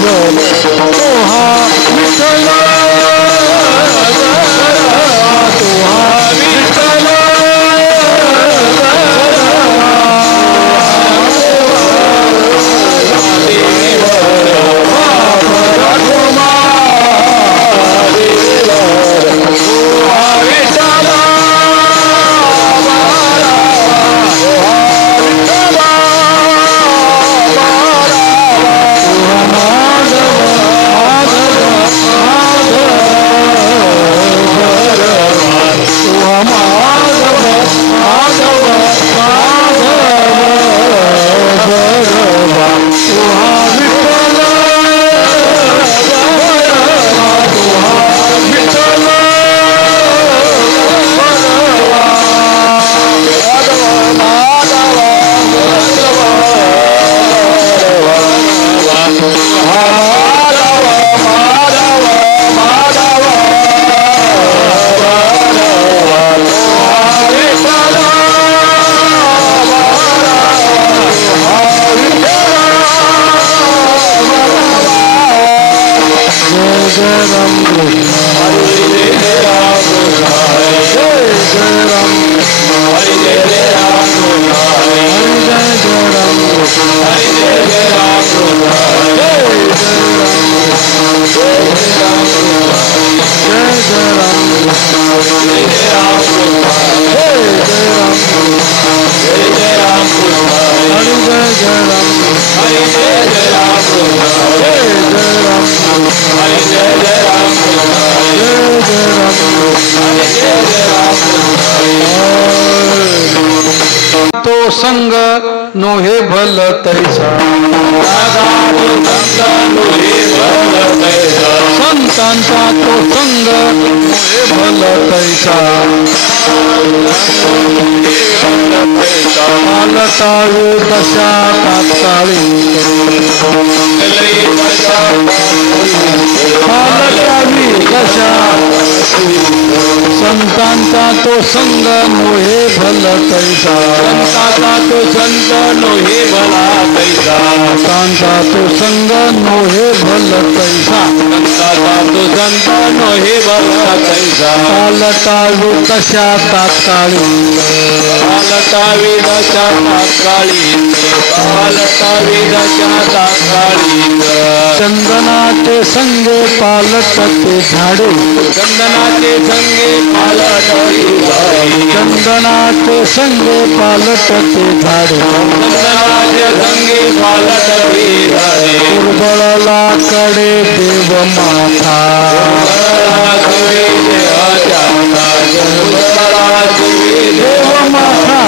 बर तो हा विठ्ठल तो हा विठ्ठल तो संग नोहे भल तैसा संतांचा तो संग नोहे भल तैसा पालटावे दशा तात्काळी पालटावी दशा संतांचा तो संग नोहे भल तैसा संतांचा तो संग नोहे भला तैसा संतांचा तो संग नोहे भल तैसा संतांचा तो संग नोहे भला तैसा पालटावी दशा तात्काळी पालटावी दशा तात्काळी पालटावी दशा तात्काळी चंदनाचे संगे पालटते झाडे चंदनाचे संगे पालटते चंदनाचे संगे पालटते झाडे चंदनाचे संगे पालटते झाडे दुर्बळला कडे देव माथा देव माथा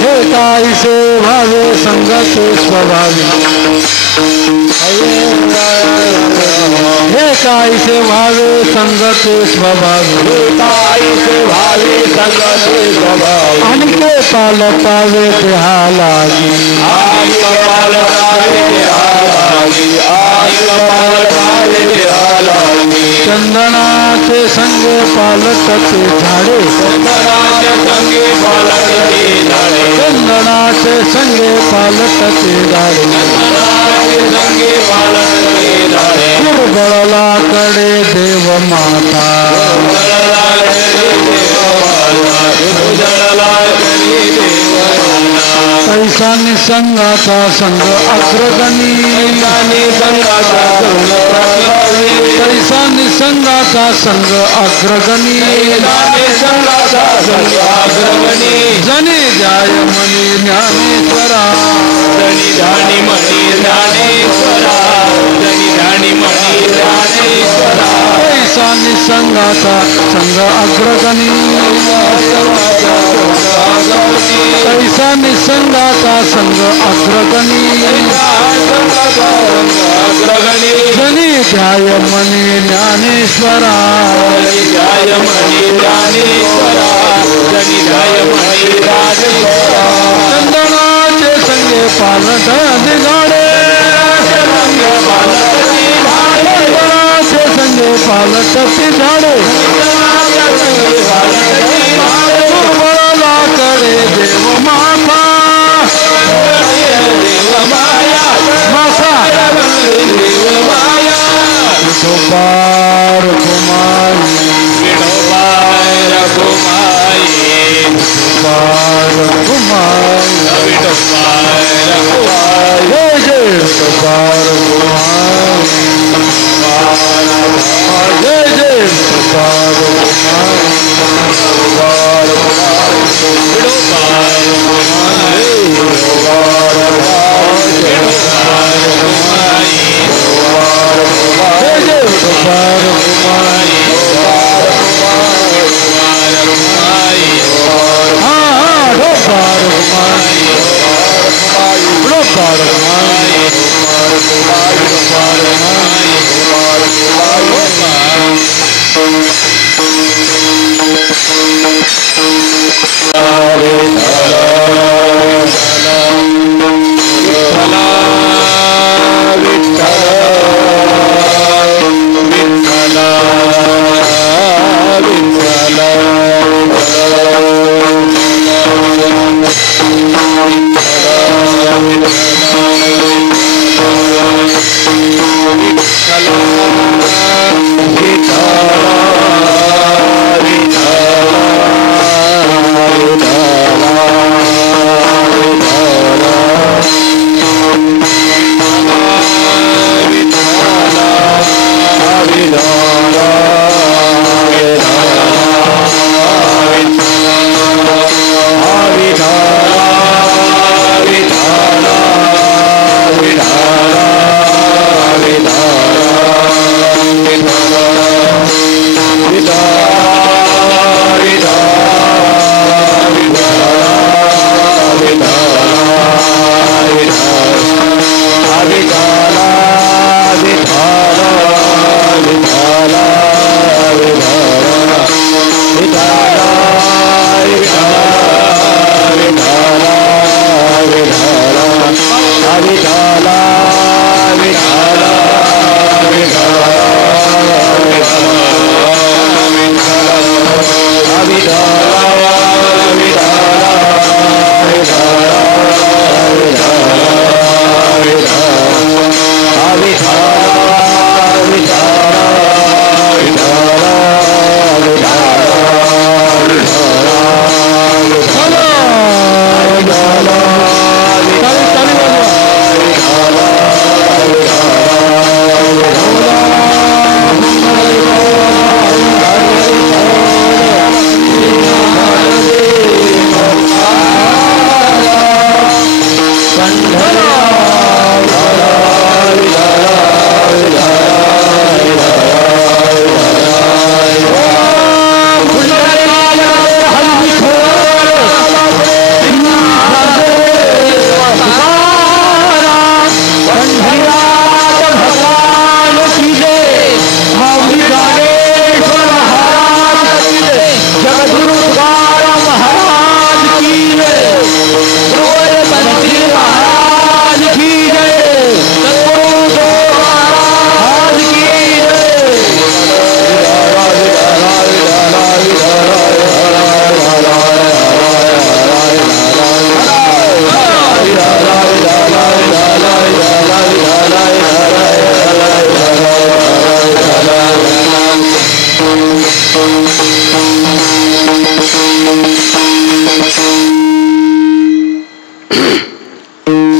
हे कायसे भावे संगते स्वभावी हे कायसे भावे संगते स्वभावी हे कायसे भावे संगते स्वभावी आणि ते पालटावे देहालागी चंदनाचे संगे पालटते झाडे चंदनाचे संगे पालटते झाडे चंदनाचे संगे पालटते झाडे संगे पालटते झाडे दुर्बळला कडे देव माता पैसा निसंगाचा संग अग्रगणी पैसा निसंगाचा संग अग्रगणी जनी जाय मनी ज्ञानेश्वरा जनी ध्यानी मनी ज्ञानेश्वरा जनी ध्यानी मनी ज्ञानेश्वरा पैसा निसंगाचा संग अग्रगणी पैसा निसंगाचा संग अग्रगणी जनी ध्याय मनी ज्ञानेश्वरा ध्याय मनी ज्ञानेश्वरा जनी ध्याय मनी ज्ञानेश्वरा चंदनाचे संगे पालट झाडे चंदनाचे संगे पालटती झाडे कडे देव माता माता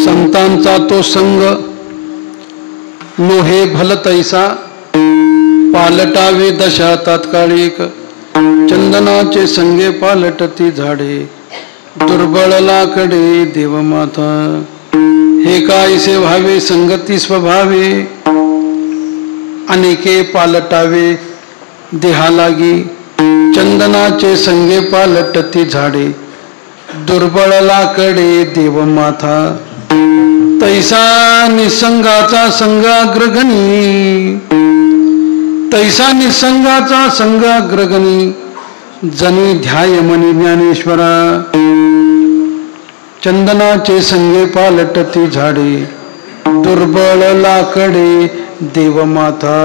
संतांचा तो संग लोहे भल तैसा पालटावे दशा तात्कालिक चंदनाचे संगे पालटती झाडे दुर्बळ लाकडे देवमाता हे कायसे व्हावे संगती स्वभावे अनेके पालटावे देहालागी चंदनाचे संगे पालटती झाडे दुर्बळ लाकडे देवमाता तैसा निसंगाचा संगाग्रगणी तैसा निसंगाचा संगाग्रगणी जनी ध्याय मनी ज्ञानेश्वरा चंदनाचे संगे पालटती झाडे दुर्बळ लाकडे देवमाता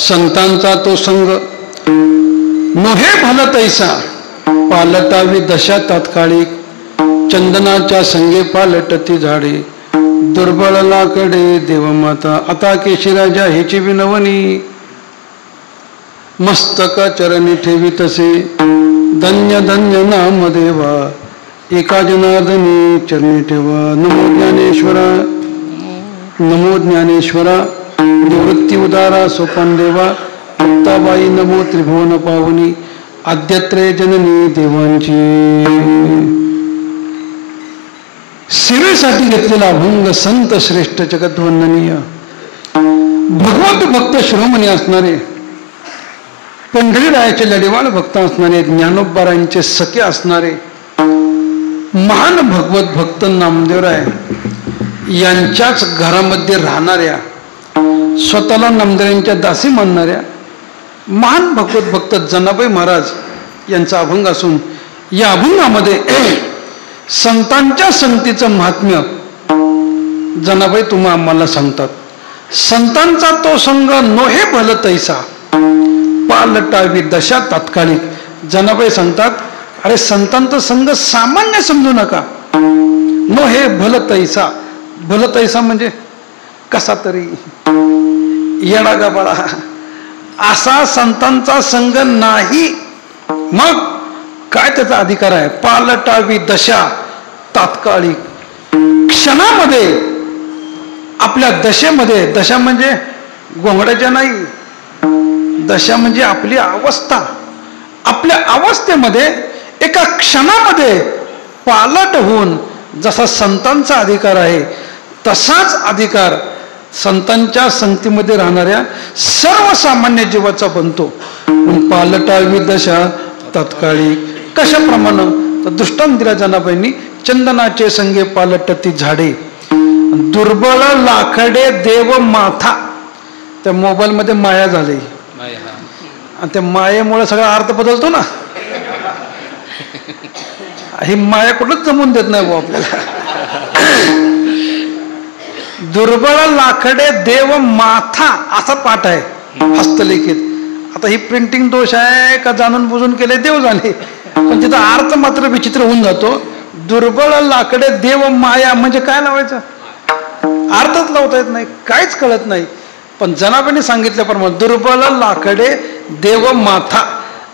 संतांचा तो संग नोहे भल तैसा पालटावी दशा तात्कालिक चंदनाच्या संगे पालटती झाडे दुर्बळ लाकडे देवमाता आता केशीराजा हेची विनवणी मस्तक चरणी ठेवी तसे धन्य धन्य नाम देवा एका जनार्दनी चरणी ठेवा नमो ज्ञानेश्वरा नमो ज्ञानेश्वरा निवृत्ती उदारा सोपान देवा मुक्ताबाई नमो त्रिभुवन पावनी आद्यत्रे जननी देवांची सेवेसाठी घेतलेला अभंग संत श्रेष्ठ जगद्वंदनीय भगवंत भक्त शिरोमणी असणारे, पंढरीरायाचे लढेवाळ भक्त असणारे, ज्ञानोबारायांचे सखे असणारे महान भगवत भक्त नामदेवराय यांच्याच घरामध्ये राहणाऱ्या, स्वतःला नामदेवांच्या दासी मानणाऱ्या महान भगवत भक्त जनाबाई महाराज यांचा अभंग असून, या अभंगामध्ये संतांच्या संगतीचं महात्म्य जनाबाई तुम्हा आम्हाला सांगतात. संतांचा तो संग नोहे भल तैसा, पालटावी दशा तात्कालिक. जनाबाई सांगतात, अरे संतांचा संग सामान्य समजू नका. नोहे भल तैसा, भल तैसा म्हणजे कसा तरी येडा गबाळा असा संतांचा संग नाही. मग काय त्याचा अधिकार आहे? पालटावी दशा तात्कालिक, क्षणामध्ये आपल्या दशेमध्ये, दशा म्हणजे गोंगड्याच्या नाही, दशा म्हणजे आपली अवस्था, आपल्या अवस्थेमध्ये एका क्षणामध्ये पालट होऊन जसा संतांचा अधिकार आहे तसाच अधिकार संतांच्या संगतीमध्ये राहणाऱ्या सर्वसामान्य जीवाचा बनतो. पालटावी दशा तात्कालिक कशाप्रमाणे? तर दृष्टांत दिला जनाबाईंनी. चंदनाचे संगे पालटती झाडे, दुर्बळ लाकडे देव माथा. त्या मोबाईलमध्ये माया झाली आणि त्या मायेमुळे सगळा अर्थ बदलतो ना. ही माया कुठंच जमून देत नाही भाऊ आपल्याला. दुर्बळ लाकडे देव माथा असा पाठ आहे हस्तलिखित. आता ही प्रिंटिंग दोष आहे का जाणून बुजून केले देव जाणे, पण तिथं अर्थ मात्र विचित्र होऊन जातो. दुर्बळ लाकडे देव माया म्हणजे काय लावायचं? अर्थच लावता येत नाही, काहीच कळत नाही. पण जनाबाईंनी सांगितल्याप्रमाणे दुर्बळ लाकडे देव माथा,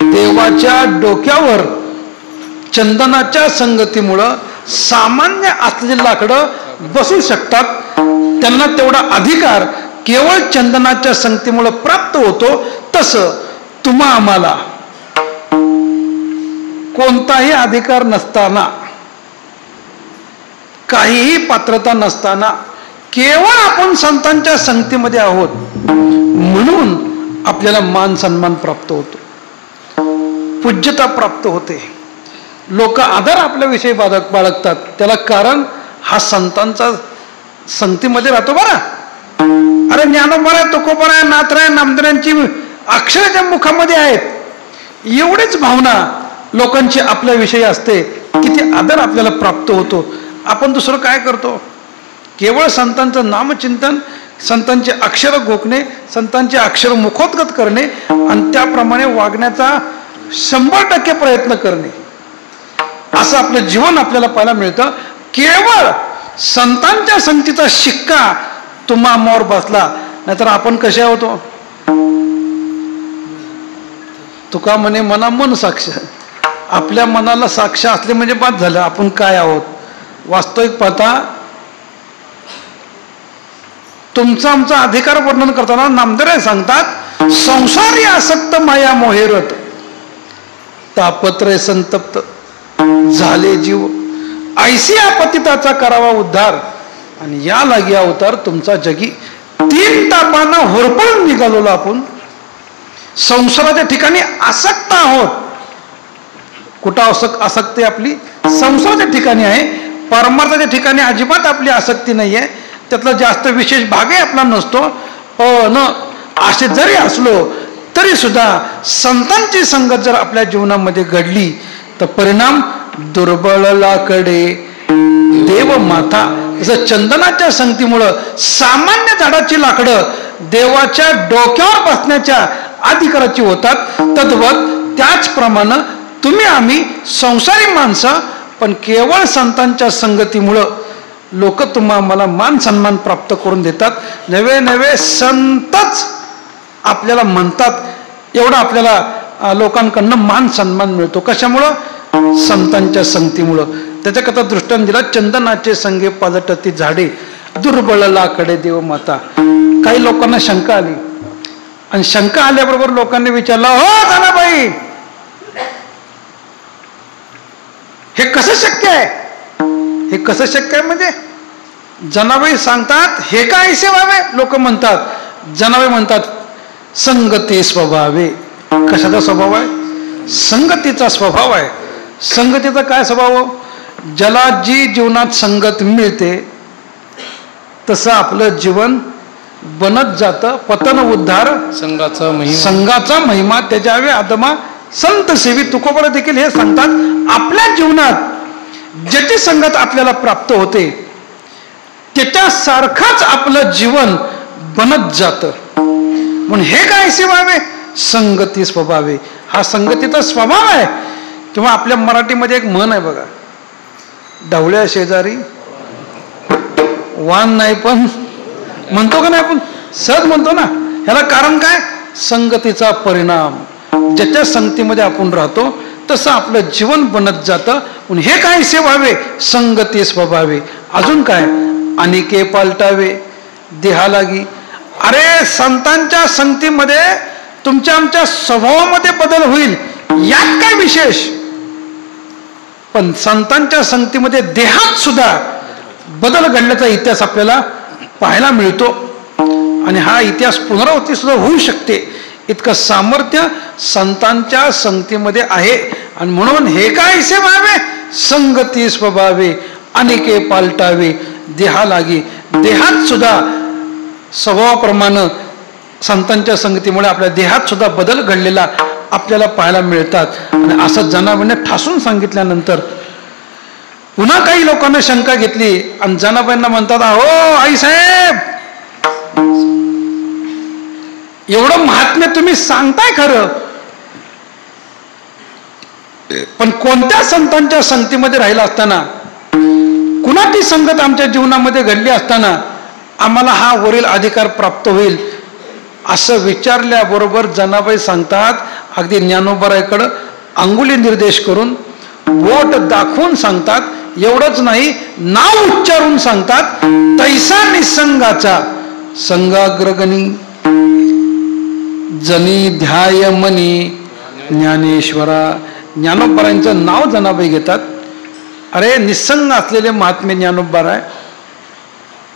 देवाच्या डोक्यावर चंदनाच्या संगतीमुळं सामान्य असलेली लाकडं बसू शकतात. त्यांना तेवढा अधिकार केवळ चंदनाच्या संगतीमुळे प्राप्त होतो. तसं तुम्हा आम्हाला कोणताही अधिकार नसताना, काहीही पात्रता नसताना केवळ आपण संतांच्या संगतीमध्ये आहोत म्हणून आपल्याला मान सन्मान प्राप्त होतो, पूज्यता प्राप्त होते, लोक आदर आपल्याविषयी बाळगतात. त्याला कारण हा संतांचा संगतीमध्ये राहतो. बरा अरे ज्ञानोबा, तुकोबा, नाथराय, नामदेवांची अक्षराच्या मुखामध्ये आहेत. एवढीच भावना लोकांची आपल्याविषयी असते, किती आदर आपल्याला प्राप्त होतो. आपण दुसरं काय करतो? केवळ संतांचं नामचिंतन, संतांचे अक्षर घोकणे, संतांचे अक्षर मुखोद्गत करणे आणि त्याप्रमाणे वागण्याचा 100% प्रयत्न करणे, असं आपलं जीवन आपल्याला पाहायला मिळतं. केवळ संतांच्या संगतीचा शिक्का तुम्हा आम्हावर बसला, नाहीतर आपण कसे होतो? तुका म्हणे मना मन साक्ष. आपल्या मनाला साक्ष असले म्हणजे बाद झालं आपण काय आहोत. वास्तविक पाहता तुमचा आमचा अधिकार वर्णन करताना नामदेव सांगतात, संसारी आसक्त माया मोहेरत, तापत्रय संतप्त झाले जीव, ऐसी आपतिताचा करावा उद्धार, आणि या लागी अवतार तुमचा जगी. 3 तापांना होरपळून निघालो आपण. संसाराच्या ठिकाणी आसक्त आहोत. कुठं आसक्ती आपली? संसाराच्या ठिकाणी आहे. परमार्थाच्या ठिकाणी अजिबात आपली आसक्ती नाहीये. त्यातला जास्त विशेष भागही आपला नसतो. पण असे जरी असलो तरी सुद्धा संतांची संगत जर आपल्या जीवनामध्ये घडली तर परिणाम दुर्बळ लाकडे देव माथा. जसं चंदनाच्या संगतीमुळं सामान्य झाडाची लाकडं देवाच्या डोक्यावर बसण्याच्या अधिकाराची होतात, तद्वत त्याचप्रमाणे तुम्ही आम्ही संसारी माणसं, पण केवळ संतांच्या संगतीमुळं लोक तुम्हा आम्हाला मान सन्मान प्राप्त करून देतात. नवे नवे संतच आपल्याला म्हणतात, एवढा आपल्याला लोकांकडनं मान सन्मान मिळतो. कशामुळं? संतांच्या संगतीमुळं. त्याच्याकरता दृष्टांत दिला, चंदनाचे संगे पालटती झाडे, दुर्बळ लाकडे देव माता. काही लोकांना शंका आली आणि शंका आल्याबरोबर लोकांनी विचारलं, हो जनाबाई, हे कसं शक्य आहे? हे कसं शक्य आहे? म्हणजे जनाबाई सांगतात हे काय ऐसे व्हावे, लोक म्हणतात. जनाबाई म्हणतात संगती स्वभावे. कशाचा स्वभाव आहे? संगतीचा स्वभाव आहे. संगतीचा काय स्वभाव? ज्याला जी जीवनात संगत मिळते तसं आपलं जीवन बनत जातं. पतन उद्धार संघाचा महिमा त्याच्यावे आदमा संत सेवी. तुकोबरा देखील हे सांगतात, आपल्या जीवनात ज्याची संगत आपल्याला प्राप्त होते त्याच्यासारखाच आपलं जीवन बनत जातं. म्हणून हे काय व्हावे? संगती स्वभावे. हा संगतीचा स्वभाव आहे. किंवा आपल्या मराठीमध्ये एक म्हण आहे बघा, ढवळ्या शेजारी वान नाही, पण म्हणतो का नाही आपण? सहज म्हणतो ना. ह्याला कारण काय? संगतीचा परिणाम. ज्याच्या संगतीमध्ये आपण राहतो तसं आपलं जीवन बनत जातं. म्हणून हे काय व्हावे? संगती स्वभावे. अजून काय? अनिके पालटावे देहा लागी. अरे संतांच्या संगतीमध्ये तुमच्या आमच्या स्वभावामध्ये बदल होईल, यात काय विशेष? पण संतांच्या संगतीमध्ये देहात सुद्धा बदल घडल्याचा इतिहास आपल्याला पाहायला मिळतो. आणि हा इतिहास पुनरावृत्ती सुद्धा होऊ शकते, इतकं सामर्थ्य संतांच्या संगतीमध्ये आहे. आणि म्हणून हे काय व्हावे? संगती स्वभावे अनेके पालटावे देहा लागी. देहात सुद्धा स्वभावाप्रमाणे संतांच्या संगतीमुळे आपल्या देहात सुद्धा बदल घडलेला आपल्याला पाहायला मिळतात. आणि असं जनाबाईंनी ठासून सांगितल्यानंतर पुन्हा काही लोकांना शंका घेतली आणि जनाबाईंना म्हणतात, अहो आई साहेब, एवढं महात्म्य तुम्ही सांगताय खरं, पण कोणत्या संतांच्या संगतीमध्ये राहिला असताना, कुणाची संगत आमच्या जीवनामध्ये घडली असताना आम्हाला हा वरील अधिकार प्राप्त होईल? असं विचारल्याबरोबर जनाबाई सांगतात, अगदी ज्ञानोबराकडं अंगुली निर्देश करून बोट दाखवून सांगतात. एवढंच नाही, नाव उच्चारून सांगतात, तैसा निसंगाचा संगाग्रगणी जनी ध्याय मनी ज्ञानेश्वरा. ज्ञानोबरांचं नाव जनाबाई घेतात. अरे निसंग असलेले महात्मे ज्ञानोबर आहे.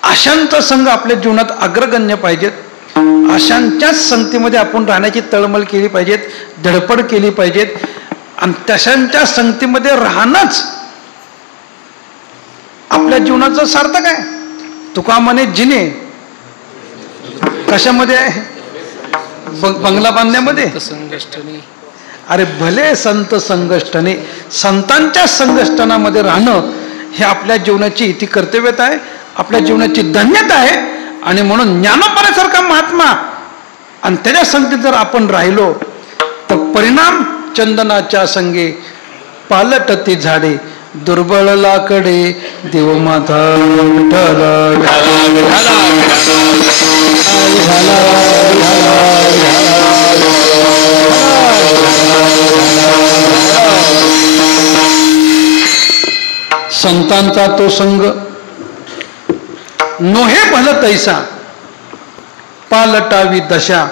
अशांत संघ आपल्या जीवनात अग्रगण्य पाहिजेत. अशांच्याच संगतीमध्ये आपण राहण्याची तळमळ केली पाहिजेत, धडपड केली पाहिजेत. आणि तशांच्या संगतीमध्ये राहणंच आपल्या जीवनाचं सार्थक आहे. तुका म्हणे जिने कशामध्ये आहे? बंगला बांधण्यामध्ये. अरे भले संत संगष्टने, संतांच्या संगष्टनामध्ये राहणं हे आपल्या जीवनाची इति कर्तव्यता आहे, आपल्या जीवनाची धन्यता आहे. आणि म्हणून ज्ञानोबरासारखा महात्मा आणि त्याच्या संगतीत जर आपण राहिलो तर परिणाम चंदनाच्या संगे पालटती झाडे, दुर्बळ लाकडे देव माथा संतांचा तो संग नोहे भल तैसा पालटावी दशा.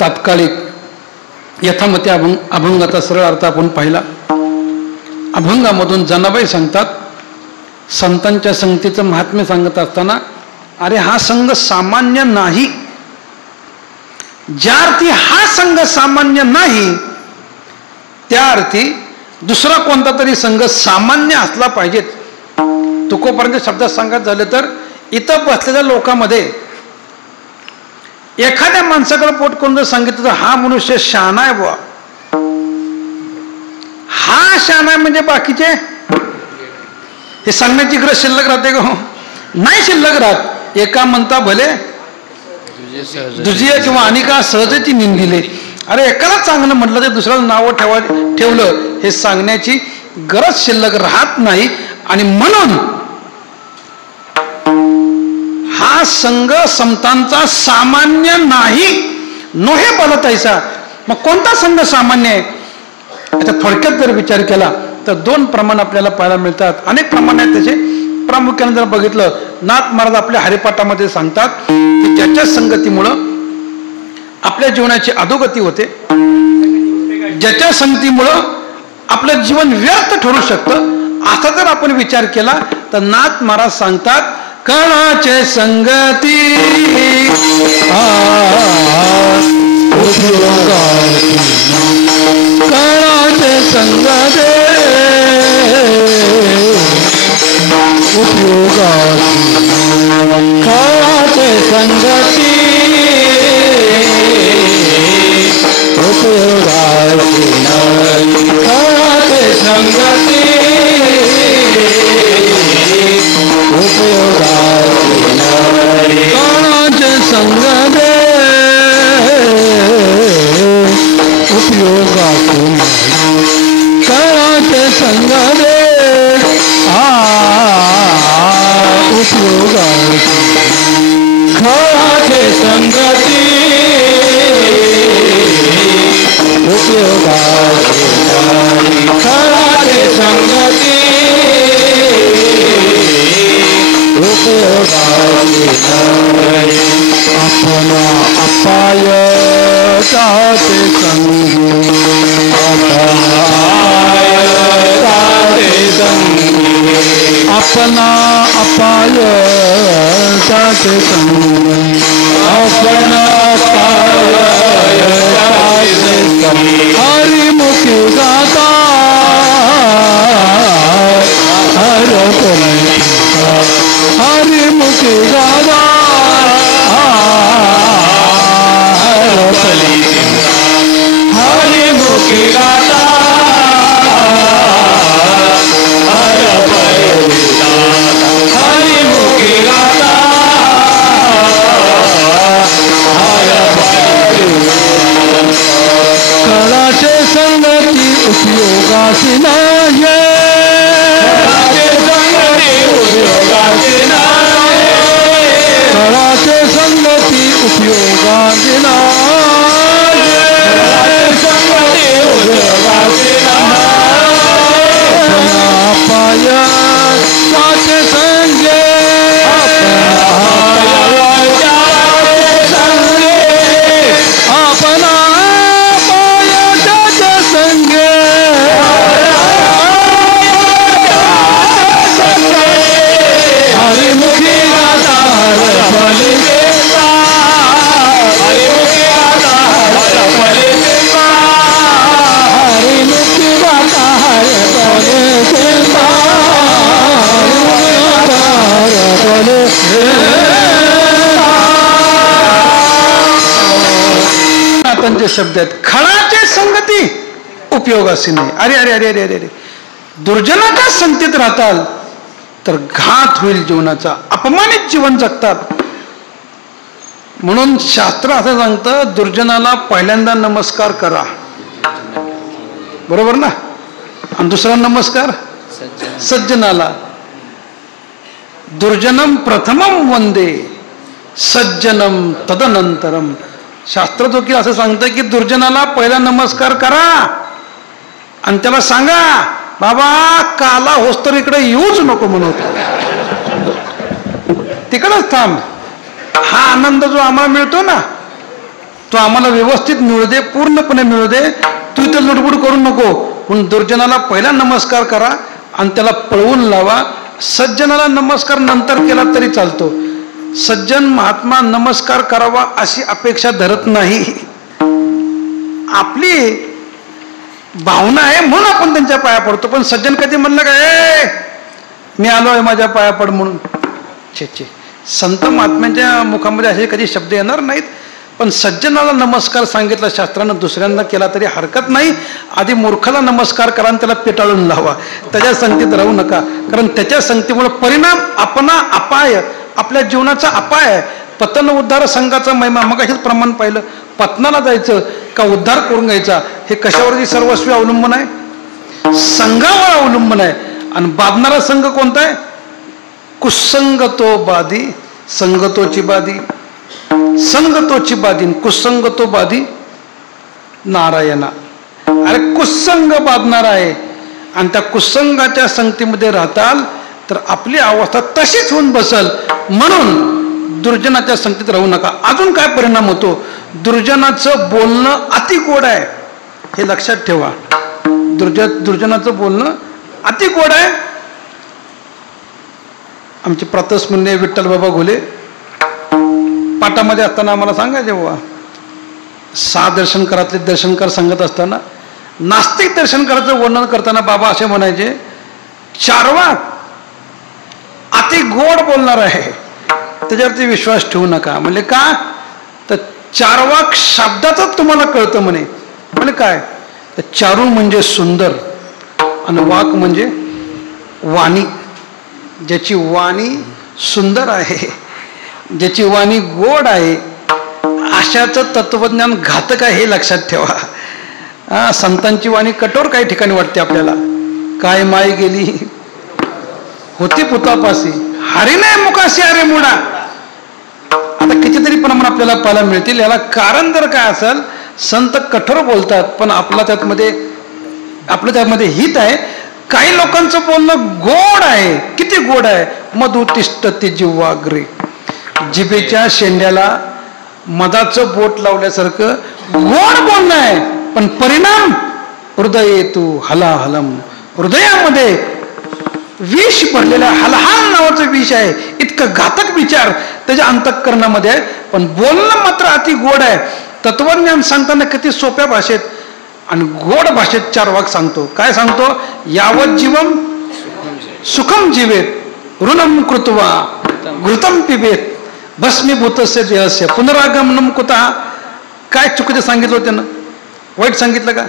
तात्कालिक यथामती अभंगाचा सरळ अर्थ आपण पाहिला. अभंगामधून जनाबाई सांगतात, संतांच्या संगतीचं महात्म्य सांगत असताना, अरे हा संघ सामान्य नाही. ज्या अर्थी हा संघ सामान्य नाही त्या अर्थी दुसरा कोणता तरी संघ सामान्य असला पाहिजे. तुकोपर्यंत शब्दात सांगत झाले तर इथं बसलेल्या लोकांमध्ये एखाद्या माणसाकडे पोट करून जर सांगितलं तर हा मनुष्य शहाणा आहे बुवा, हा शहाणा आहे, म्हणजे बाकीचे हे सांगण्याची गरज शिल्लक राहते का? नाही शिल्लक राहत. एका म्हणता भले दुजिया किंवा अनिका सहजची निंदिले. अरे एकाला चांगलं म्हटलं तर दुसऱ्याला नाव ठेवलं हे सांगण्याची गरज शिल्लक राहत नाही. आणि म्हणून हा संघ संतांचा सामान्य नाही. नोहे बोलत ऐसा. मग कोणता संघ सामान्य आहे? आता थोडक्यात जर विचार केला तर दोन प्रमाण आपल्याला पाहायला मिळतात. अनेक प्रमाण आहेत त्याचे. प्रामुख्याने जर बघितलं, नाथ महाराज आपल्या हरिपाठामध्ये सांगतात की ज्याच्या संगतीमुळं आपल्या जीवनाची अधोगती होते, ज्याच्या संगतीमुळं आपलं जीवन व्यर्थ ठरू शकतं, असा जर आपण विचार केला तर नाथ महाराज सांगतात कणाचे संगती कणाचे संगते उपयोगाची कणाचे संगती उपयोगाची कणाचे संगती उपयोगाची कणाचे संगते उपयोगाची कणाचे संगते उपयोगाची कणाचे संगती उपयोगाची कणाचे संगती उपयोगाची अपना अपाय जाते संगी अपना अपाय जाते संगी अपना अपाय जाते संगी हरिमुखी गाता हर हरिमुखी गाता हरिमुखी गाता हरिमुखी गाता कळाचे संगती उपयोगाची नाही कळाचे संगती उपयोगाची पाय साचे संगे अपना पाय साचे संगे हरिमुखी गाता हरफली देता हरिमुखी गाता हरफली देता हरिमुखी गाता हरफली देता हरफली नाथांचे शब्द आहेत खळाचे संगती उपयोगाशी नाही. अरे अरे अरे अरे अरे दुर्जनाच्या संगतीत राहताल तर घात होईल जीवनाचा अपमानित जीवन जगतात. म्हणून शास्त्र असं सांगतं दुर्जनाला पहिल्यांदा नमस्कार करा बरोबर ना आणि दुसरा नमस्कार सज्जनाला दुर्जनम प्रथमम वंदे सज्जनम तदनंतरम. शास्त्र जो की असं सांगतं की दुर्जनाला पहिला नमस्कार करा आणि त्याला सांगा बाबा काला होस तर इकडे येऊच नको म्हणून तिकडच थांब. हा आनंद जो आम्हाला मिळतो ना तो आम्हाला व्यवस्थित मिळू दे पूर्णपणे मिळू दे तू इथे लुडबुड करू नको म्हणून दुर्जनाला पहिला नमस्कार करा आणि त्याला पळवून लावा. सज्जनाला नमस्कार नंतर केला तरी चालतो. सज्जन महात्मा नमस्कार करावा अशी अपेक्षा धरत नाही. आपली भावना आहे म्हणून आपण त्यांच्या पाया पडतो. पण सज्जन कधी म्हणलं काय मी आलो आहे माझ्या पाया पड म्हणून छे छे. संत महात्म्यांच्या मुखामध्ये असे कधी शब्द येणार नाहीत. पण सज्जनाला नमस्कार सांगितला शास्त्रानं दुसऱ्यांना केला तरी हरकत नाही. आधी मूर्खाला नमस्कार करा आणि त्याला पेटाळून लावा. त्याच्या संगतीत राहू नका कारण त्याच्या संगतीमुळे परिणाम आपणा अपाय आपल्या जीवनाचा अपाय आहे. पतन उद्धार संघाचा महिमा मग असेच प्रमाण पाहिलं. पतनाला जायचं का उद्धार करून घ्यायचा हे कशावरती सर्वस्वी अवलंबून आहे संघावर अवलंबून आहे. आणि बाधणारा संघ कोणता आहे कुसंगतो बाधी संगतोची बाधी संगतोची बाधी कुसंगतो बाधी नारायणा. अरे कुसंग बाधणारा आहे आणि त्या कुसंगाच्या संगतीमध्ये राहताल तर आपली अवस्था तशीच होऊन बसल. म्हणून दुर्जनाच्या संगतीत राहू नका. अजून काय परिणाम होतो दुर्जनाचं बोलणं अति गोड आहे हे लक्षात ठेवा. दुर्जनाचं बोलणं अति गोड आहे आमचे प्रातस्मरणीय विठ्ठल बाबा घोले पाठामध्ये असताना आम्हाला सांगायचे बाबा, 6 दर्शनकारातले दर्शनकार सांगत असताना नास्तिक दर्शनकाराचं वर्णन करताना बाबा असे म्हणायचे, चार्वाक अति गोड बोलणार आहे, त्याच्यावरती विश्वास ठेवू नका. म्हणजे का तर चार्वाक शब्दातच तुम्हाला कळतं म्हणे. म्हणजे काय तर चारू म्हणजे सुंदर आणि वाक म्हणजे वाणी. ज्याची वाणी सुंदर आहे, ज्याची वाणी गोड आहे, अशाचं तत्वज्ञान घातक आहे हे लक्षात ठेवा. संतांची वाणी कठोर काही ठिकाणी वाटते आपल्याला. काय माय गेली होती पुतापासी, हरी नाही मुकाशी अरे मुडा. आता कितीतरी प्रमाण आपल्याला पाहायला मिळतील. याला कारण जर काय असेल, संत कठोर बोलतात पण आपलं त्यामध्ये हित आहे. काही लोकांचं बोलणं गोड आहे. किती गोड आहे, मधुतिष्ठती जिव्हाग्रे. जिभेच्या शेंड्याला मधाचं बोट लावल्यासारखं गोड बोलणं आहे, पण परिणाम हृदय तू हलाहलम. हृदयामध्ये विष भरलेलं हलहाल नावाचं विष आहे. इतकं घातक विचार त्याच्या अंतःकरणामध्ये आहे, पण बोलणं मात्र अति गोड आहे. तत्वज्ञान सांगताना किती सोप्या भाषेत आणि गोड भाषेत 4 वाक्य सांगतो. काय सांगतो, यावत जीवम सुखम जीवेत ऋणम कृत्वा घृतम पिबेत भस्मीभूतस्य देहस्य पुनरागमनम कुतः. काय चुकीचं सांगितलं त्यानं, वाईट सांगितलं का,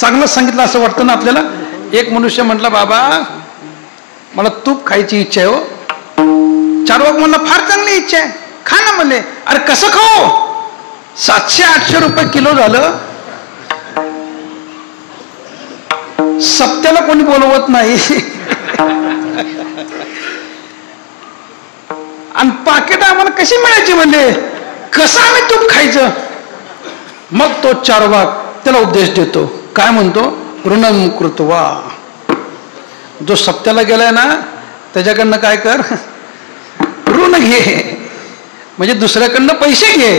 चांगलं सांगितलं असं वाटतं ना आपल्याला. एक मनुष्य म्हटला, बाबा मला तूप खायची इच्छा आहे हो. 4 वाक्य म्हणला, फार चांगली इच्छा आहे, खा ना म्हणले. अरे कसं खाऊ, 700-800 रुपये किलो झालं. सप्त्याला कोणी बोलवत नाही आणि पाकिट आम्हाला कशी मिळायची म्हणले, कसं आम्ही तूप खायचं. मग तो 4 वाक्य त्याला उपदेश देतो. काय म्हणतो, ऋणम कृत्वा. जो सप्त्याला गेलाय ना त्याच्याकडनं काय कर, ऋण घे. म्हणजे दुसऱ्याकडनं पैसे घे.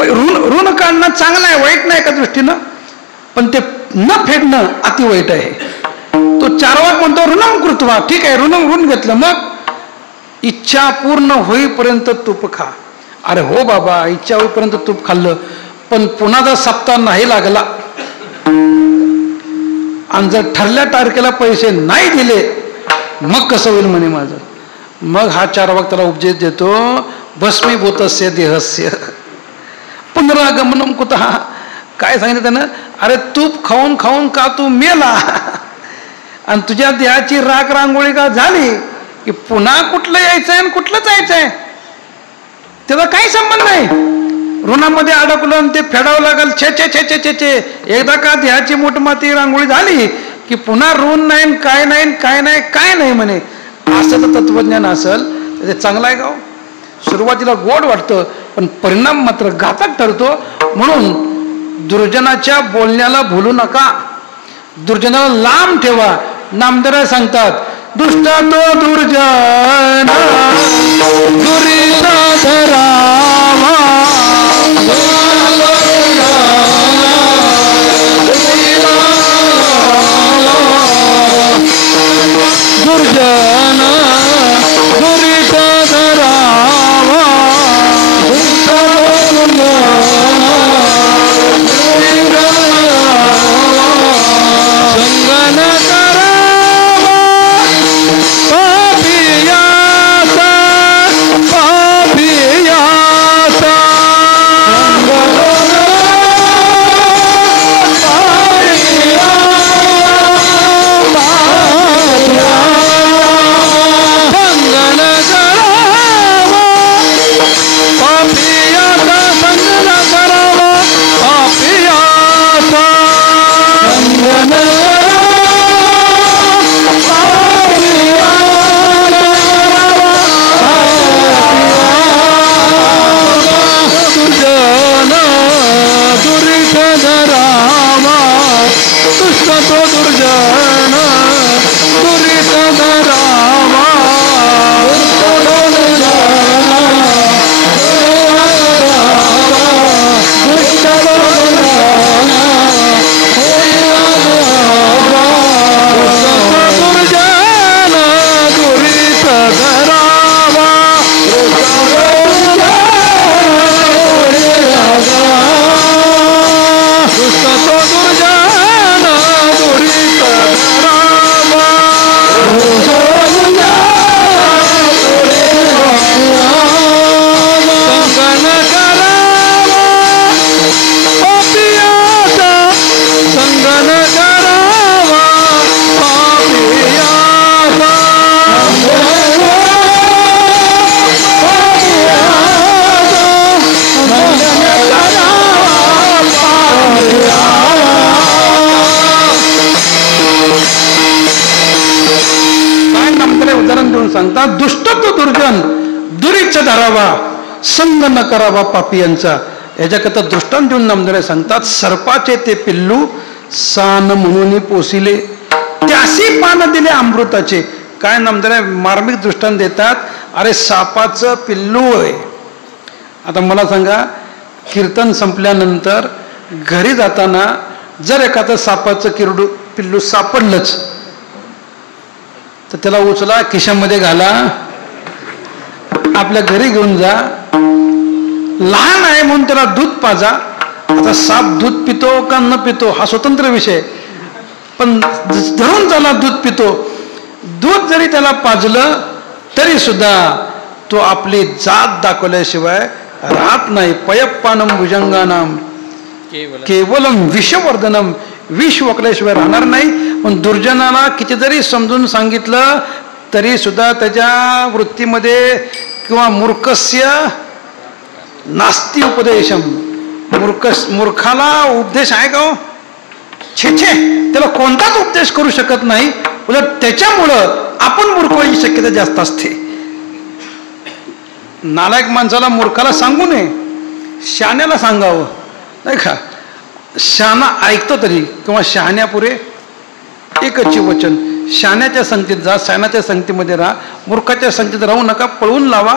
ऋण काढणं चांगलं आहे, वाईट नाही एका दृष्टीनं, पण ते न फेडणं अति वाईट आहे. तो 4 वाक्य म्हणतो ऋणम कृत्वा. ठीक आहे, ऋण घेतलं. मग इच्छा पूर्ण होईपर्यंत तूप खा. अरे हो बाबा, इच्छा होईपर्यंत तूप खाल्लं, पण पुन्हा जर सप्ताह नाही लागला आणि जर ठरल्या तारखेला पैसे नाही दिले, मग कसं होईल म्हणे माझं. मग हा 4 वाक्य त्याला उपदेश देतो, भस्मीभूतस्य देहस्य पुनरागमनम कुतः. काय सांगितलं त्यानं, अरे तूप खाऊन खाऊन का तू मेला आणि तुझ्या देहाची राख रांगोळी का झाली की पुन्हा कुठलं यायचंय आणि कुठलं जायचंय, त्याचा काही संबंध नाही. ऋणामध्ये अडकलं आणि ते फेडावं लागल. छे छे छे छे छे छे. एकदा का देहाची मोठमाती रांगोळी झाली की पुन्हा ऋण नाही, काय नाही, काय नाही, काय नाही म्हणे. असं तर तत्वज्ञान असेल ते चांगलं आहे का. सुरुवातीला गोड वाटतं पण परिणाम मात्र घातक ठरतो. म्हणून दुर्जनाच्या बोलण्याला भूलू नका, दुर्जनाला लांब ठेवा. नामदेव सांगतात, दुष्टा तो दुर्जन दुरीता धरावा, दुर्जन दुरीता धरावा, संगन करावा पापियासा, पापियासा संगन सांगतात दुष्ट तो दुर्जन दुरीच धरावा संग न करावा पापियांचा. याच्याकरता दृष्टांत देऊन नामदेव सांगतात सर्पाचे ते पिल्लू सान म्हणून पोसिले त्यासी पान दिले अमृताचे. काय नामदेव मार्मिक दृष्टांत देतात. अरे सापाचं पिल्लू आहे. आता मला सांगा कीर्तन संपल्यानंतर घरी जाताना जर एखादं सापाचं पिल्लू सापडलंच तर त्याला उचला खिशामध्ये घाला आपल्या घरी घेऊन जा. लहान आहे म्हणून त्याला दूध पाजा. आता साप दूध पितो का न पितो हा स्वतंत्र विषय, पण धरून त्याला दूध पितो. दूध जरी त्याला पाजलं तरी सुद्धा तो आपली जात दाखवल्याशिवाय राहत नाही. पयप्पानम भुजंगानाम केवलम विषवर्धनम. विष वकल्याशिवाय राहणार नाही. पण दुर्जनाला किती जरी समजून सांगितलं तरी सुद्धा त्याच्या वृत्तीमध्ये किंवा मूर्खस्य नास्ती उपदेशम. मूर्खाला उपदेश आहे का हो? छे छे, त्याला कोणताच उपदेश करू शकत नाही. उलट त्याच्यामुळं आपण मूर्ख व्हायची शक्यता जास्त असते. नालायक माणसाला मूर्खाला सांगू नये, शहाण्याला सांगावं नाही का. शहाणा ऐकतो तरी किंवा शहाण्यापुरे एकच वचन. शहाण्याच्या संगतीत जा, शहाण्याच्या संगतीमध्ये राहा. मूर्खाच्या संगतीत राहू नका, पळून लावा.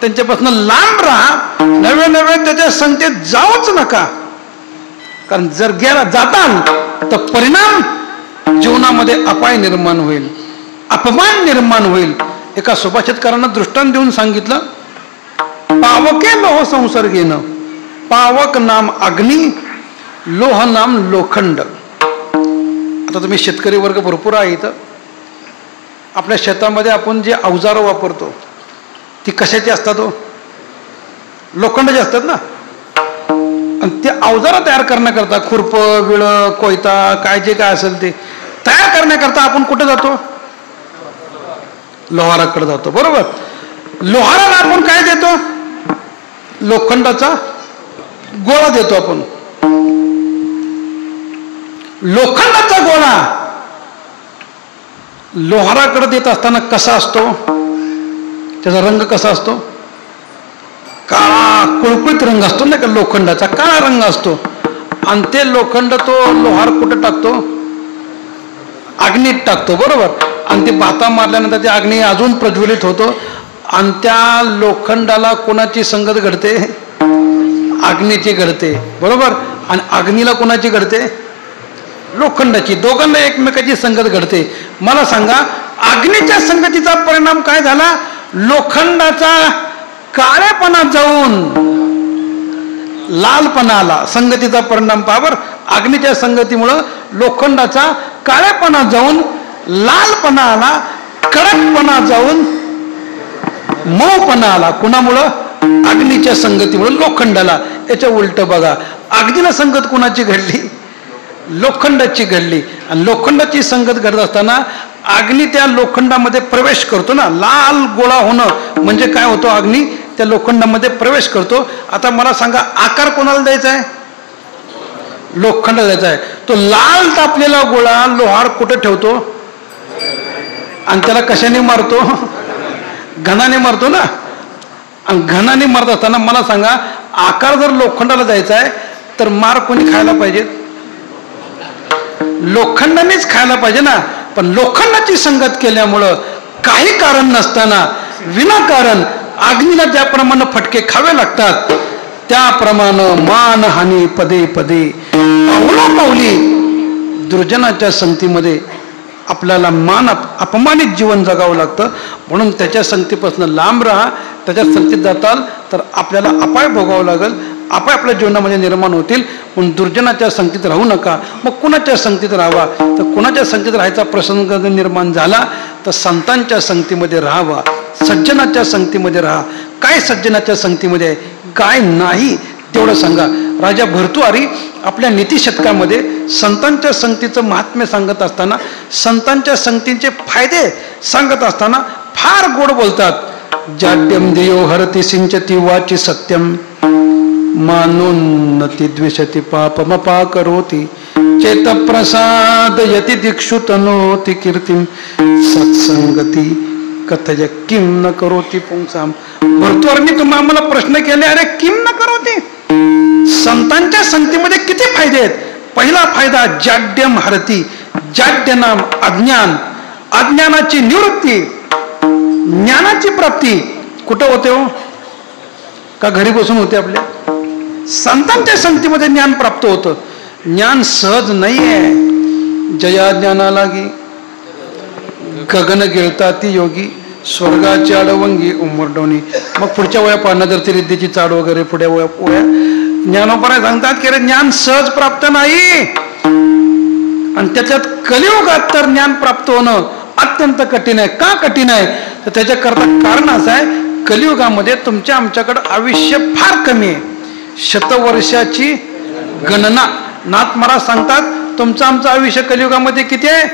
त्यांच्यापासून लांब राहा. नव्या नव्या त्याच्या संगतीत जाऊच नका. कारण जर गेला जाताल तर परिणाम जीवनामध्ये अपाय निर्माण होईल, अपमान निर्माण होईल. एका सुभाषितकारांना दृष्टांत देऊन सांगितलं पावके लोह संसर्गेनं. पावक नाम अग्नी, लोह नाम लोखंड. आता तुम्ही शेतकरी वर्ग भरपूर आहे इथं. आपल्या शेतामध्ये आपण जे अवजारं वापरतो ती कशाची असतात हो? लोखंडाची असतात ना. आणि ते अवजारं तयार करण्याकरता खुरप विळ कोयता काय जे काय असेल ते तयार करण्याकरता आपण कुठे जातो? लोहाराकडे जातो, बरोबर. लोहाराला आपण काय देतो? लोखंडाचा गोळा देतो आपण. लोखंडाचा गोळा लोहाराकडे देत असताना कसा असतो? त्याचा रंग कसा असतो? काळा कुळकुळीत रंग असतो ना का लोखंडाचा, काळा रंग असतो. आणि ते लोखंड तो लोहार कुठे टाकतो? अग्नीत टाकतो, बरोबर. आणि ते भाता मारल्यानंतर ते अग्नी अजून प्रज्वलित होतो. आणि त्या लोखंडाला कोणाची संगत घडते? अग्नीची घडते, बरोबर. आणि अग्नीला कोणाची घडते? लोखंडाची. दोघांना एकमेकाची संगत घडते. मला सांगा अग्नीच्या संगतीचा परिणाम काय झाला? लोखंडाचा काळेपणा जाऊन लालपणा आला. संगतीचा परिणाम पावर अग्नीच्या संगतीमुळं लोखंडाचा काळेपणा जाऊन लालपणा आला, कडकपणा जाऊन मऊपणा आला. कुणामुळं? अग्नीच्या संगतीमुळे लोखंडाला. याच्या उलट बघा, अग्नीला संगत कुणाची घडली? लोखंडाची घडली. आणि लोखंडाची संगत घडत असताना अग्नी त्या लोखंडामध्ये प्रवेश करतो ना. लाल गोळा होणं म्हणजे काय होतो? अग्नी त्या लोखंडामध्ये प्रवेश करतो. आता मला सांगा आकार कोणाला द्यायचा आहे? लोखंडाला द्यायचा आहे. तो लाल तापलेला गोळा लोहार कुठे ठेवतो? आणि त्याला कशाने मारतो? घनाने मारतो ना. आणि घनाने मारत असताना मला सांगा आकार जर लोखंडाला द्यायचा आहे तर मार कोणी खायला पाहिजे? लोखंडानेच खायला पाहिजे ना. पण लोखंडाची संगत केल्यामुळं काही कारण नसताना विनाकारण अग्नीला ज्याप्रमाणे फटके खावे लागतात त्याप्रमाणे मानहानी पदे पदे पावली दुर्जनाच्या संगतीमध्ये आपल्याला अपमानित जीवन जगावं लागतं. म्हणून त्याच्या संगतीपासून लांब राहा. त्याच्या संगतीत जाताल तर आपल्याला अपाय भोगावं लागेल. अपाय आपल्या जीवनामध्ये निर्माण होतील. म्हणून दुर्जनाच्या संगतीत राहू नका. मग कुणाच्या संगतीत राहावा? तर कुणाच्या संगतीत राहायचा प्रसंग निर्माण झाला तर संतांच्या संगतीमध्ये राहावा, सज्जनाच्या संगतीमध्ये राहा. काय सज्जनाच्या संगतीमध्ये आहे, काय नाही तेवढं सांगा. राजा भर्तृहरी आपल्या नीतिशतकामध्ये संतांच्या संगतीचं महात्म्य सांगत असताना, संतांच्या संगतीचे फायदे सांगत असताना फार गोड बोलतात. जाड्यम देयो हरति सिंचती वाची सत्यम मानोन्नति द्विषति पापमपा करोति चेत प्रसाद यति दिक्षु तनोति कीर्तिम सत्संगती कथय किम न करोती पुंसाम. भर्तृहरींनी आम्हाला प्रश्न केले, अरे किम न करोती. संतांच्या संगतीमध्ये किती फायदे आहेत. पहिला फायदा जाड्यम हरती. जाड्य नाम अज्ञान, अज्ञानाची निवृत्ती, ज्ञानाची प्राप्ती. कुठं होते हो? का घरी बसून होते? आपल्या संतांच्या संगतीमध्ये ज्ञान प्राप्त होतं. ज्ञान सहज नाही आहे. जया ज्ञाना लागी गगन गिळता ती योगी, स्वर्गाची अडवंगी उमरडवणी. मग पुढच्या वया पाहण्यादरती रिद्धीची चाड वगैरे पुढ्या वया पोळ्या ज्ञानोपराय सांगतात की अरे ज्ञान सहज प्राप्त नाही. आणि त्याच्यात कलियुगात तर ज्ञान प्राप्त होणं अत्यंत कठीण आहे. का कठीण आहे? तर त्याच्याकरता कारण असं आहे, कलियुगामध्ये तुमच्या आमच्याकडं आयुष्य फार कमी आहे. शतवर्षाची गणना. नाथ महाराज सांगतात तुमचं आमचं आयुष्य कलियुगामध्ये किती आहे?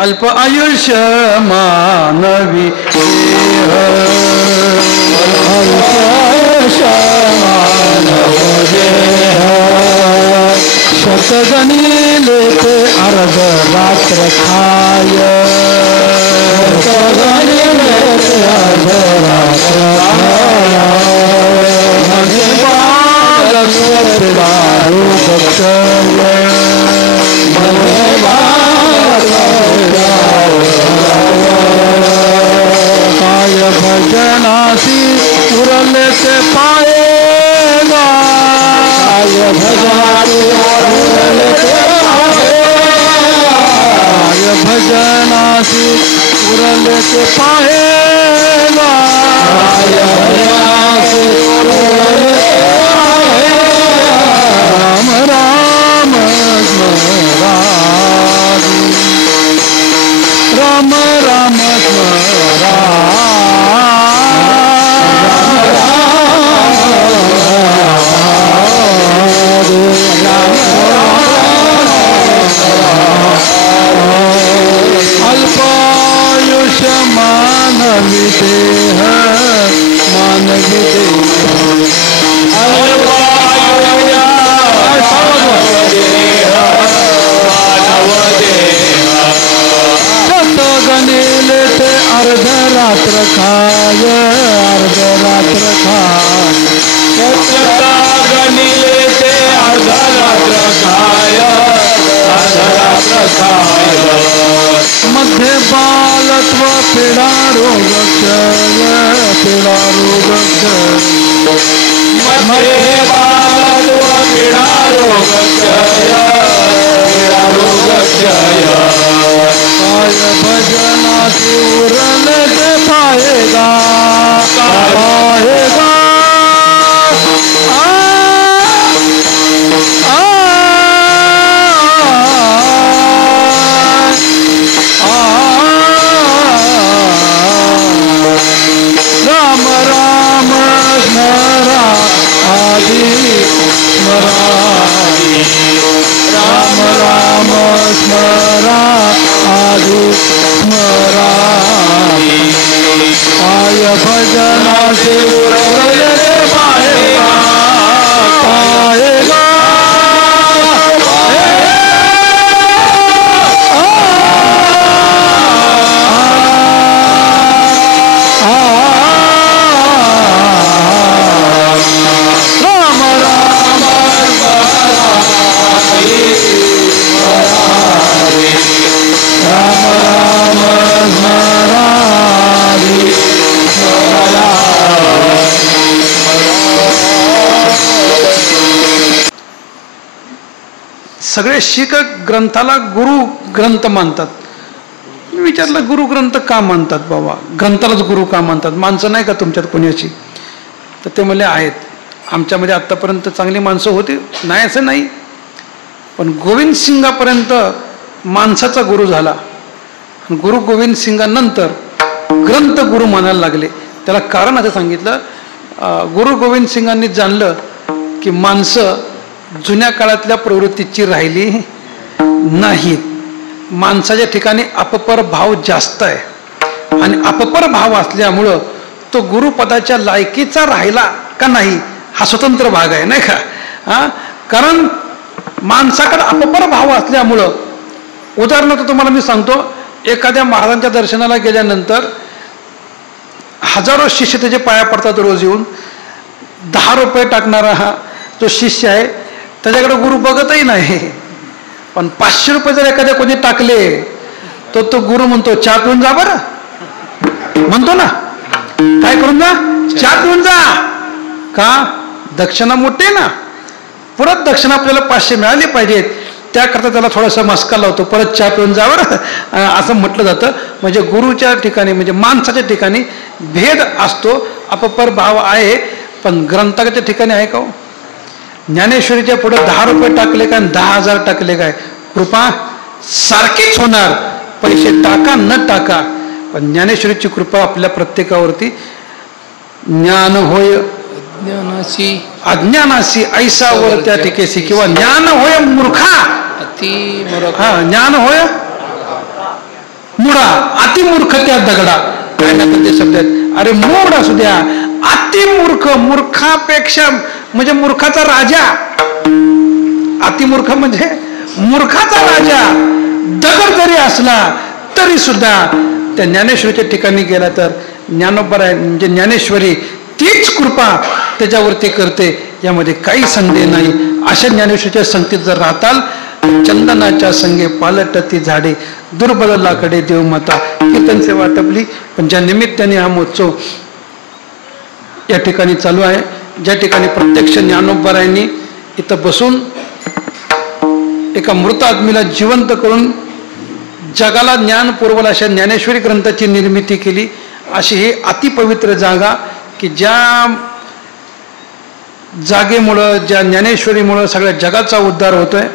अल्प आयुष्य मानवी शतगणी लेते अर्ध रात्र खाय. शतगणी लेते अर्ध रात्र खाय. काय भजनासी उरले ते पायेगा. काय भजनासी उरले ते पायेगा. काय भजनासी उरले ते पायेगा. काय भजनासी उरले ते पायेगा. राम राम स्मरा, राम राम स्मरा. अल्पायुष मानवी देह, मानवी देह. गणेले ते अर्ध रात्र खाय. अर्ध रात्र खाय. गणिले ते अर्ध रात्र खाय. अर्ध रात्र खाय. मध्ये बालत्व पीडा रोग क्षय. पीडा रोग क्षय. मध्ये बालत्व पीडा रोग क्षय. पीडा रोग क्षय. काय भजनासी उरले ते पायेगा. पायेगा. राम राम स्मरा आदि स्मरादि. राम राम स्मरा आदि स्मरादि. काय भजनासी उरले ते पायेगा. पायेगा. सगळे शीख ग्रंथाला गुरु ग्रंथ मानतात. मी विचारलं गुरु ग्रंथ का मानतात बाबा? ग्रंथालाच गुरु का मानतात? माणसं नाही का तुमच्यात कोणी अशी? तर ते म्हणले आहेत. आमच्यामध्ये आत्तापर्यंत चांगली माणसं होती, नाही असं नाही, पण गोविंद सिंगापर्यंत माणसाचा गुरु झाला. गुरु गोविंद सिंगानंतर ग्रंथ गुरु मानायला लागले. त्याला कारण असं सांगितलं, गुरु गोविंद सिंगांनी जाणलं की माणसं जुन्या काळातल्या प्रवृत्तीची राहिली नाहीत. माणसाच्या ठिकाणी अपपर भाव जास्त आहे आणि अपपर भाव असल्यामुळं तो गुरुपदाच्या लायकीचा राहिला का नाही हा स्वतंत्र भाग आहे, नाही का? कारण माणसाकडे अपपर भाव असल्यामुळं, उदाहरणार्थ तुम्हाला मी सांगतो, एखाद्या महाराजांच्या दर्शनाला गेल्यानंतर हजारो शिष्य त्याचे पाया पडतात रोज येऊन. 10 रुपये टाकणारा हा जो शिष्य आहे त्याच्याकडे गुरु बघतही नाही. पण 500 रुपये जर एखाद्या कोणी टाकले तो तो गुरु म्हणतो चहा पिऊन जा बरं, म्हणतो ना. काय करून जा? चहा पिऊन जा. का? दक्षिणा मोठी ना. परत दक्षिणा आपल्याला 500 मिळाली पाहिजेत, त्याकरता त्याला थोडासा मस्का लावतो, परत चहा पिऊन जा बरं असं म्हटलं जातं. म्हणजे गुरुच्या ठिकाणी म्हणजे माणसाच्या ठिकाणी भेद असतो, अपपर भाव आहे. पण ग्रंथाच्या ठिकाणी आहे का? ज्ञानेश्वरीच्या पुढे 10 रुपये टाकले काय 10,000 टाकले काय, कृपा सारखीच होणार. पैसे टाका न टाका, पण ज्ञानेश्वरीची कृपा आपल्या प्रत्येकावरती. ज्ञान होय अज्ञानासी ऐसा वर त्या ठिकेसी, किंवा ज्ञान होय मूर्खा ज्ञान होय मुडा अतिमूर्ख त्या दगडा. काय म्हणतात ते शब्द आहेत. अरे मूड असू द्या, अतिमूर्ख, मूर्खापेक्षा म्हणजे मूर्खाचा राजा. अतिमूर्ख म्हणजे मूर्खाचा राजा दगड जरी असला तरी सुद्धा त्या ज्ञानेश्वरीच्या ठिकाणी गेला तर ज्ञानोबा म्हणजे ज्ञानेश्वरी तीच कृपा त्याच्यावरती करते, यामध्ये काही संदेह नाही. अशा ज्ञानेश्वरीच्या संगतीत जर राहताल, चंदनाच्या संगे पालटती झाडे, दुर्बल लाकडे देवमाता, कीर्तन सेवा टपली. पण ज्या निमित्ताने हा महोत्सव या ठिकाणी चालू आहे, ज्या ठिकाणी प्रत्यक्ष ज्ञानोबारायांनी इथं बसून एका मृत आदमीला जिवंत करून जगाला ज्ञान पुरवल अशा ज्ञानेश्वरी ग्रंथाची निर्मिती केली, अशी ही अतिपवित्र जागा की ज्या जागेमुळं, ज्या ज्ञानेश्वरीमुळं सगळ्या जगाचा उद्धार होतोय.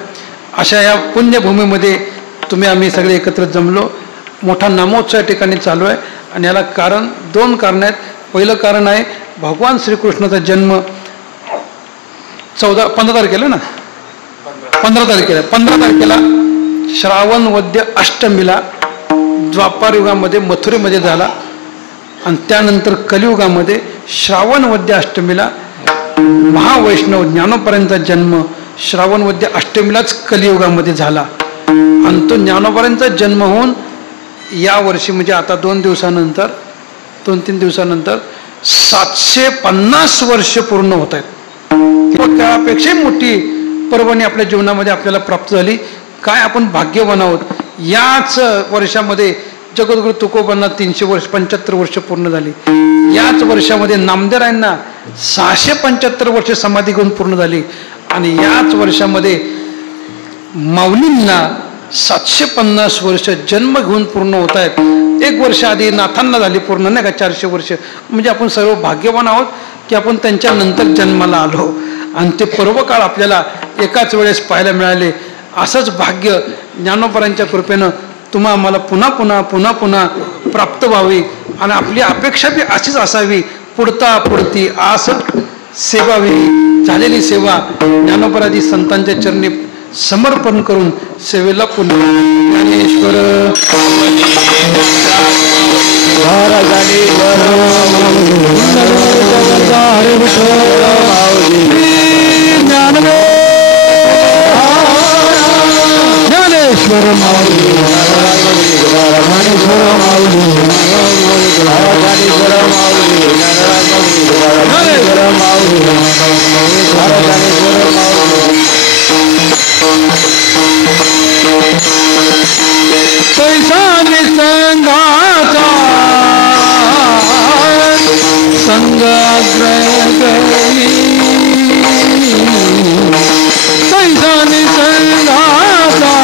अशा या पुण्यभूमीमध्ये आम्ही सगळे एकत्र जमलो. मोठा नामोत्सव या ठिकाणी चालू आहे. आणि याला कारण 2 कारण आहेत. पहिलं कारण आहे भगवान श्रीकृष्णाचा जन्म 15 तारखेला ना 15 तारखेला श्रावण वद्य अष्टमीला द्वापार युगामध्ये मथुरेमध्ये झाला. आणि त्यानंतर कलियुगामध्ये श्रावण वद्य अष्टमीला महावैष्णव ज्ञानोबारांचा जन्म श्रावण वद्य अष्टमीलाच कलियुगामध्ये झाला. आणि तो ज्ञानोबारांचा जन्म होऊन या वर्षी म्हणजे आता 2-3 दिवसानंतर 750 वर्ष पूर्ण होत आहेत. त्यापेक्षा मोठी पर्वणी आपल्या जीवनामध्ये आपल्याला प्राप्त झाली. काय आपण भाग्यवान आहोत. याच वर्षामध्ये जगद्गुरु तुकोबांना 375 वर्ष पूर्ण झाली. याच वर्षामध्ये नामदेवरायांना 675 वर्ष समाधी घेऊन पूर्ण झाली. आणि याच वर्षामध्ये माऊलींना 750 वर्ष जन्म घेऊन पूर्ण होत आहेत. 1 वर्ष आधी नाथांना झाली पूर्ण, नाही का, 400 वर्ष. म्हणजे आपण सर्व भाग्यवान आहोत की आपण त्यांच्या नंतर जन्माला आलो आणि ते पर्वकाळ आपल्याला एकाच वेळेस पाहायला मिळाले. असंच भाग्य ज्ञानोबारांच्या कृपेनं तुम्हा आम्हाला पुन्हा प्राप्त व्हावी. आणि आपली अपेक्षा बी अशीच असावी. पुढती आस सेवावी. झालेली सेवा ज्ञानोबारादी संतांच्या चरणी समर्पण करून सेवेला पुन्हा ज्ञानेश्वर ज्ञानेश्वर पैसा निसंगाचा संगाग्रही पैसा निसंगाचा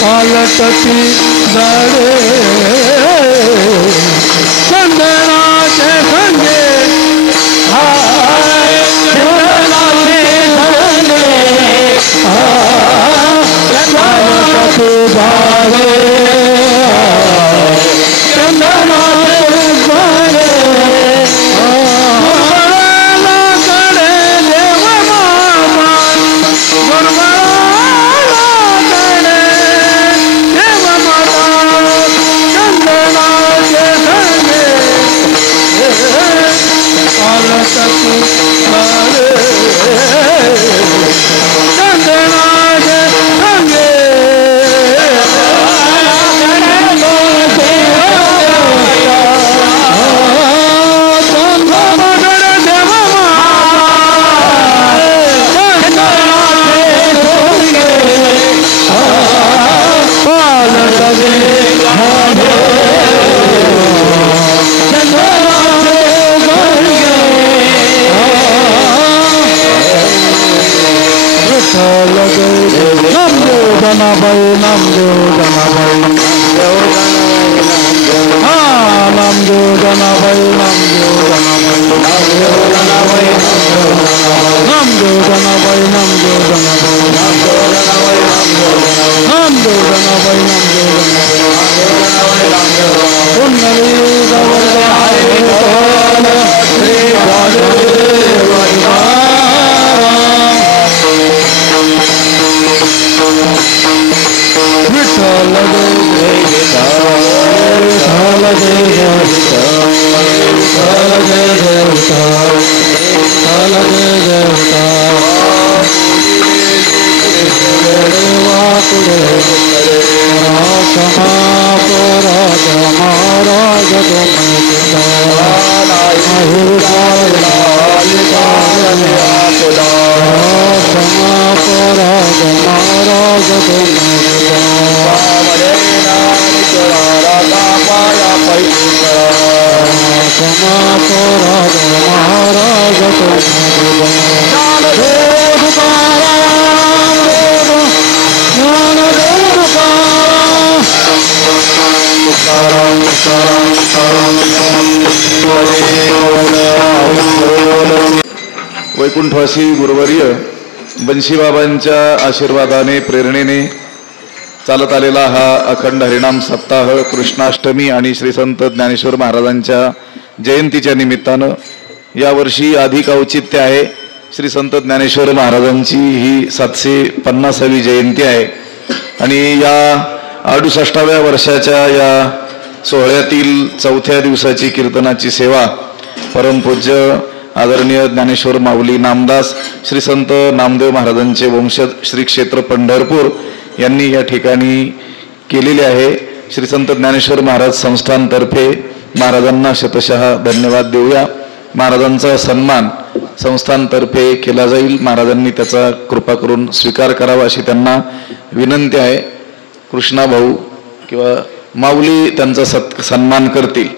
पालटती झाडे चंदनाचे संगे जनाबाई नामदेव जनाबाई हा नामदेव जनाबाई नामदेव जनाबाई नामदेव जनाबाई नामदेव जनाबाई नामदेव जनाबाई नामदेव पुण्यवी विठ्ठल वैकुंठवासी गुरुवर्य बंशीबाबांच्या आशीर्वादाने प्रेरणेने चालत आलेला हा अखंड हरिनाम सप्ताह कृष्णाष्टमी आणि श्री संत ज्ञानेश्वर महाराजांच्या जयंतीच्या निमित्तानं यावर्षी अधिक औचित्य आहे. श्री संत ज्ञानेश्वर महाराजांची ही 750वी जयंती आहे आणि या 68व्या वर्षाच्या या सोहळ्यातील 4थ्या दिवसाची कीर्तनाची सेवा परमपूज्य आदरणीय ज्ञानेश्वर माऊली नामदास श्री संत नामदेव महाराजांचे वंशज श्री क्षेत्र पंढरपूर यांनी या ठिकाणी केलेले आहे. श्री संत ज्ञानेश्वर महाराज संस्थानतर्फे महाराजांना शतशः धन्यवाद देऊया. महाराजांचा सन्मान संस्थानतर्फे केला जाईल. महाराजांनी त्याचा कृपा करून स्वीकार करावा अशी त्यांना विनंती आहे. कृष्णा भाऊ किंवा माऊली त्यांचा सन्मान करतील.